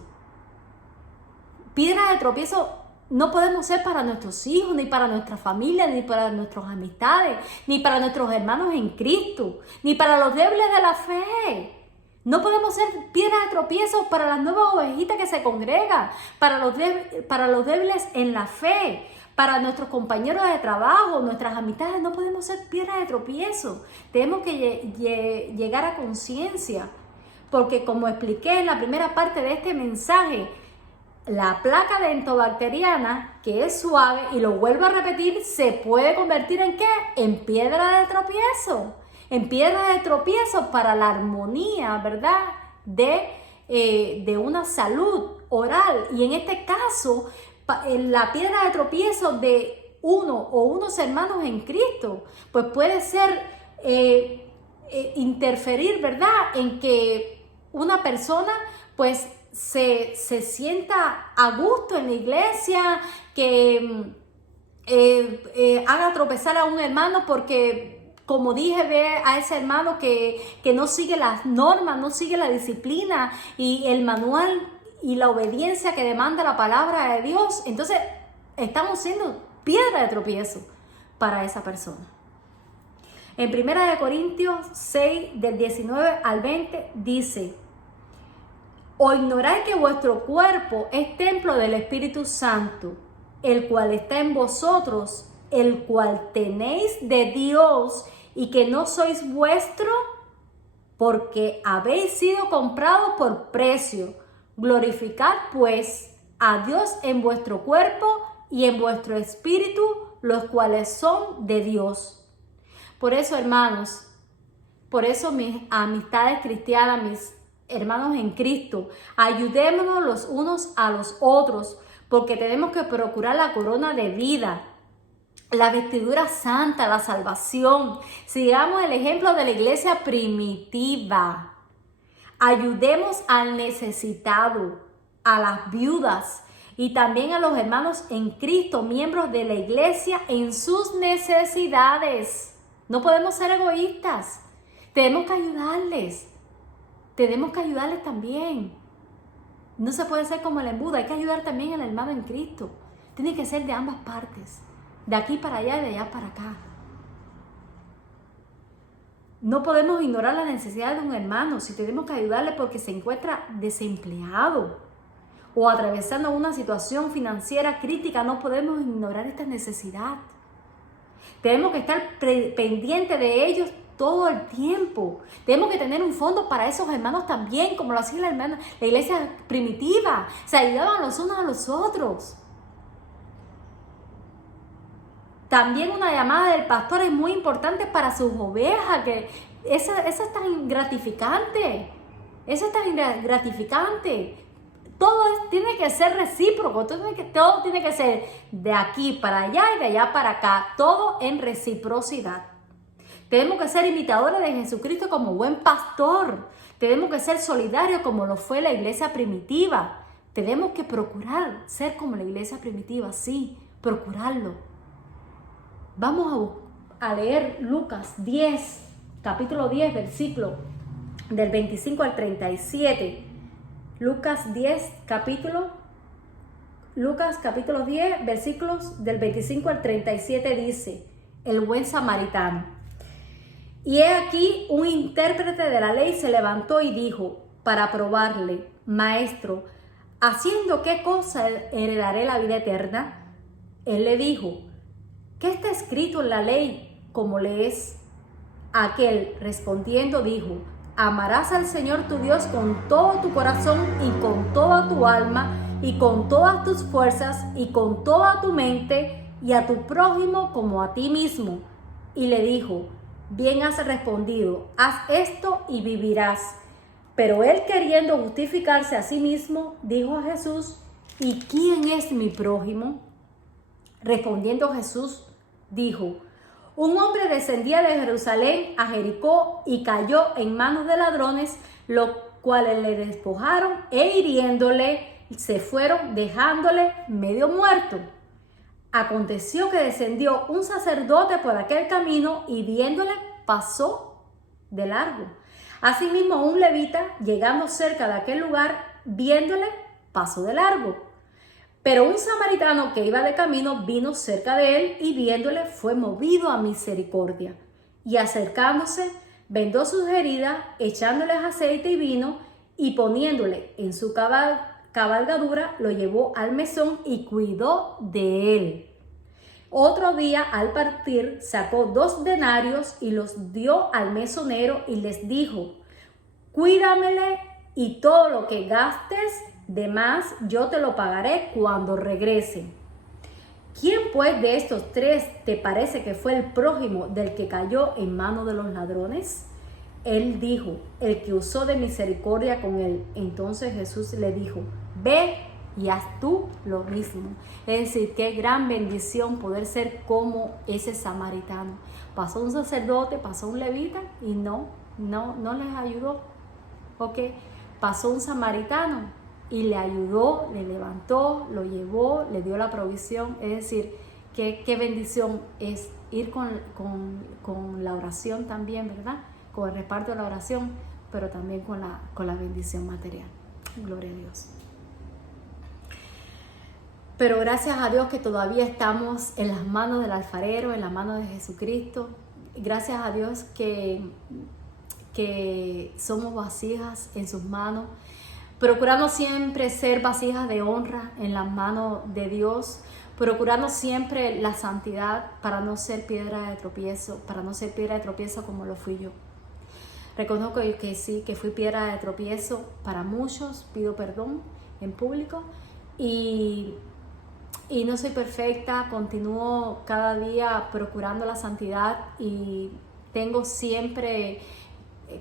Piedra de tropiezo no podemos ser para nuestros hijos, ni para nuestra familia, ni para nuestras amistades, ni para nuestros hermanos en Cristo, ni para los débiles de la fe. No podemos ser piedra de tropiezo para las nuevas ovejitas que se congregan, para los débiles en la fe, para nuestros compañeros de trabajo, nuestras amistades. No podemos ser piedra de tropiezo. Tenemos que llegar a conciencia, porque como expliqué en la primera parte de este mensaje, la placa dentobacteriana, que es suave, y lo vuelvo a repetir, se puede convertir ¿en qué? En piedra de tropiezo. En piedra de tropiezo para la armonía, ¿verdad? De una salud oral. Y en este caso, la piedra de tropiezo de uno o unos hermanos en Cristo, pues puede ser interferir, ¿verdad? En que una persona, pues, se sienta a gusto en la iglesia, que haga tropezar a un hermano porque, como dije, ve a ese hermano que no sigue las normas, no sigue la disciplina y el manual y la obediencia que demanda la palabra de Dios. Entonces estamos siendo piedra de tropiezo para esa persona. En 1 Corintios 6, del 19 al 20, dice: ¿O ignoráis que vuestro cuerpo es templo del Espíritu Santo, el cual está en vosotros, el cual tenéis de Dios, y que no sois vuestro, porque habéis sido comprados por precio? Glorificad pues a Dios en vuestro cuerpo y en vuestro espíritu, los cuales son de Dios. Por eso, hermanos, por eso mis amistades cristianas, mis hermanos en Cristo, ayudémonos los unos a los otros, porque tenemos que procurar la corona de vida, la vestidura santa, la salvación. Sigamos el ejemplo de la iglesia primitiva. Ayudemos al necesitado, a las viudas y también a los hermanos en Cristo, miembros de la iglesia, en sus necesidades. No podemos ser egoístas. Tenemos que ayudarles. Tenemos que ayudarles también. No se puede ser como el embudo, hay que ayudar también al hermano en Cristo. Tiene que ser de ambas partes, de aquí para allá y de allá para acá. No podemos ignorar la necesidad de un hermano si tenemos que ayudarle porque se encuentra desempleado o atravesando una situación financiera crítica. No podemos ignorar esta necesidad. Tenemos que estar pendientes de ellos todo el tiempo. Tenemos que tener un fondo para esos hermanos también, como lo hacía la iglesia primitiva. Se ayudaban los unos a los otros. También una llamada del pastor es muy importante para sus ovejas, que esa es tan gratificante. Eso es tan gratificante. Todo tiene que ser recíproco, todo tiene que ser de aquí para allá y de allá para acá, todo en reciprocidad. Tenemos que ser imitadores de Jesucristo como buen pastor. Tenemos que ser solidarios como lo fue la iglesia primitiva. Tenemos que procurar ser como la iglesia primitiva, sí, procurarlo. Vamos a leer Lucas 10, capítulo 10, versículo del 25 al 37. Lucas 10, capítulo 10, versículos del 25 al 37 dice: el buen samaritano. Y he aquí un intérprete de la ley se levantó y dijo, para probarle: Maestro, ¿haciendo qué cosa heredaré la vida eterna? Él le dijo: ¿qué está escrito en la ley? ¿Cómo lees? Aquel respondiendo dijo: amarás al Señor tu Dios con todo tu corazón y con toda tu alma y con todas tus fuerzas y con toda tu mente, y a tu prójimo como a ti mismo. Y le dijo: bien has respondido, haz esto y vivirás. Pero él, queriendo justificarse a sí mismo, dijo a Jesús: ¿y quién es mi prójimo? Respondiendo Jesús, dijo: un hombre descendía de Jerusalén a Jericó y cayó en manos de ladrones, los cuales le despojaron e hiriéndole se fueron, dejándole medio muerto. Aconteció que descendió un sacerdote por aquel camino y viéndole pasó de largo. Asimismo un levita, llegando cerca de aquel lugar, viéndole pasó de largo. Pero un samaritano que iba de camino vino cerca de él y viéndole fue movido a misericordia. Y acercándose, vendó sus heridas, echándoles aceite y vino y poniéndole en su cabalgadura, lo llevó al mesón y cuidó de él. Otro día, al partir, sacó 2 denarios y los dio al mesonero y les dijo: cuídamele y todo lo que gastes de más yo te lo pagaré cuando regrese. ¿Quién pues de estos 3 te parece que fue el prójimo del que cayó en manos de los ladrones? Él dijo: el que usó de misericordia con él. Entonces Jesús le dijo: ve y haz tú lo mismo. Es decir, qué gran bendición poder ser como ese samaritano. Pasó un sacerdote, pasó un levita y no les ayudó. ¿Ok? Pasó un samaritano y le ayudó, le levantó, lo llevó, le dio la provisión. Es decir, qué bendición es ir con la oración también, ¿verdad? Con el reparto de la oración, pero también con la bendición material. Gloria a Dios. Pero gracias a Dios que todavía estamos en las manos del alfarero, en las manos de Jesucristo. Gracias a Dios que somos vasijas en sus manos, procurando siempre ser vasijas de honra en las manos de Dios, procurando siempre la santidad para no ser piedra de tropiezo, como lo fui yo. Reconozco que sí, que fui piedra de tropiezo para muchos, pido perdón en público y no soy perfecta, continúo cada día procurando la santidad y tengo siempre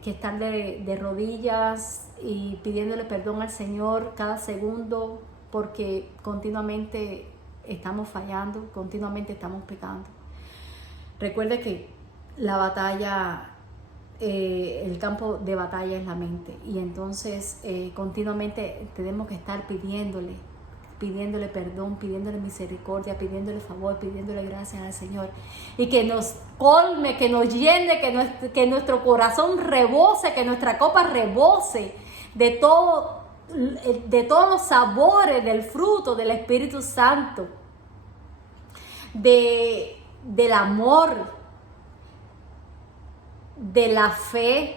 que estar de rodillas y pidiéndole perdón al Señor cada segundo, porque continuamente estamos fallando, continuamente estamos pecando. Recuerde que la batalla, el campo de batalla es la mente, y entonces continuamente tenemos que estar pidiéndole perdón, pidiéndole misericordia, pidiéndole favor, pidiéndole gracias al Señor, y que nos colme, que nos llene, que nuestro corazón rebose, que nuestra copa rebose de todos los sabores del fruto del Espíritu Santo, del amor, de la fe,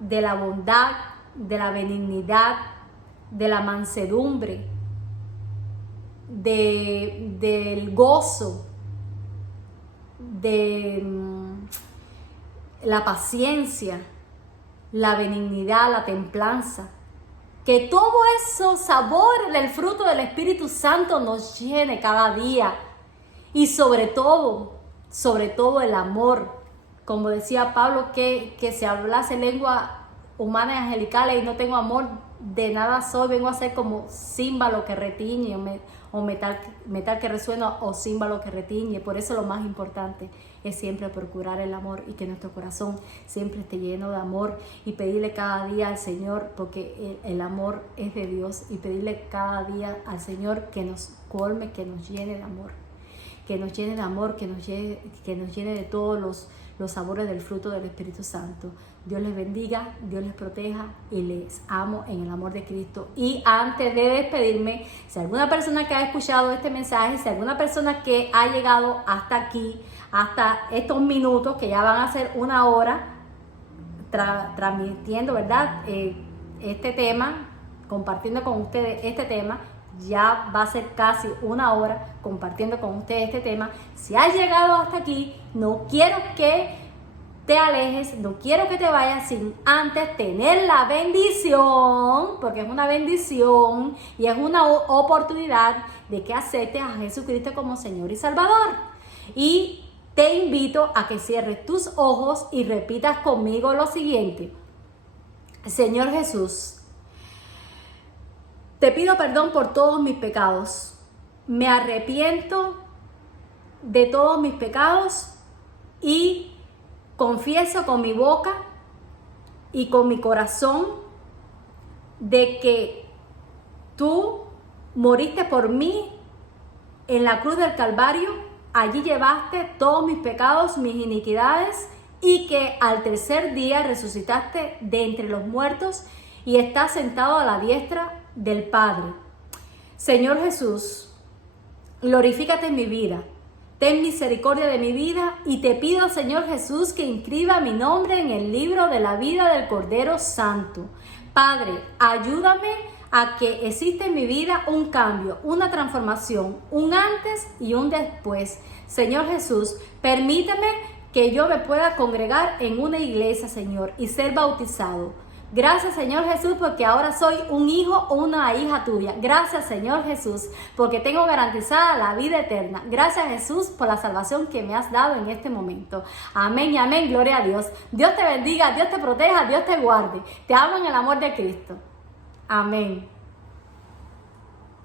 de la bondad, de la benignidad, de la mansedumbre, del gozo, de la paciencia, la benignidad, la templanza. Que todo esos sabores del fruto del Espíritu Santo nos llene cada día. Y sobre todo el amor. Como decía Pablo, que si hablase lengua humana y angelicales y no tengo amor, de nada soy. Vengo a ser como címbalo que retiñe o metal que resuena o címbalo que retiñe. Por eso lo más importante es siempre procurar el amor y que nuestro corazón siempre esté lleno de amor, y pedirle cada día al Señor, porque el amor es de Dios, y pedirle cada día al Señor que nos colme, que nos llene de amor, que nos llene de todos los sabores del fruto del Espíritu Santo. Dios les bendiga, Dios les proteja y les amo en el amor de Cristo. Y antes de despedirme, si alguna persona que ha escuchado este mensaje, si alguna persona que ha llegado hasta aquí, hasta estos minutos, que ya van a ser 1 hora transmitiendo, ¿verdad? Este tema, compartiendo con ustedes este tema, ya va a ser casi 1 hora compartiendo con ustedes este tema. Si has llegado hasta aquí, no quiero que te alejes, no quiero que te vayas sin antes tener la bendición, porque es una bendición y es una oportunidad de que aceptes a Jesucristo como Señor y Salvador. Y te invito a que cierres tus ojos y repitas conmigo lo siguiente: Señor Jesús, te pido perdón por todos mis pecados. Me arrepiento de todos mis pecados y confieso con mi boca y con mi corazón de que tú moriste por mí en la cruz del Calvario. Allí llevaste todos mis pecados, mis iniquidades, y que al 3er día resucitaste de entre los muertos y estás sentado a la diestra del Padre. Señor Jesús, glorifícate en mi vida. Ten misericordia de mi vida y te pido, Señor Jesús, que inscriba mi nombre en el libro de la vida del Cordero Santo. Padre, ayúdame a que exista en mi vida un cambio, una transformación, un antes y un después. Señor Jesús, permíteme que yo me pueda congregar en una iglesia, Señor, y ser bautizado. Gracias, Señor Jesús, porque ahora soy un hijo o una hija tuya. Gracias, Señor Jesús, porque tengo garantizada la vida eterna. Gracias, Jesús, por la salvación que me has dado en este momento. Amén y amén. Gloria a Dios. Dios te bendiga, Dios te proteja, Dios te guarde. Te amo en el amor de Cristo. Amén.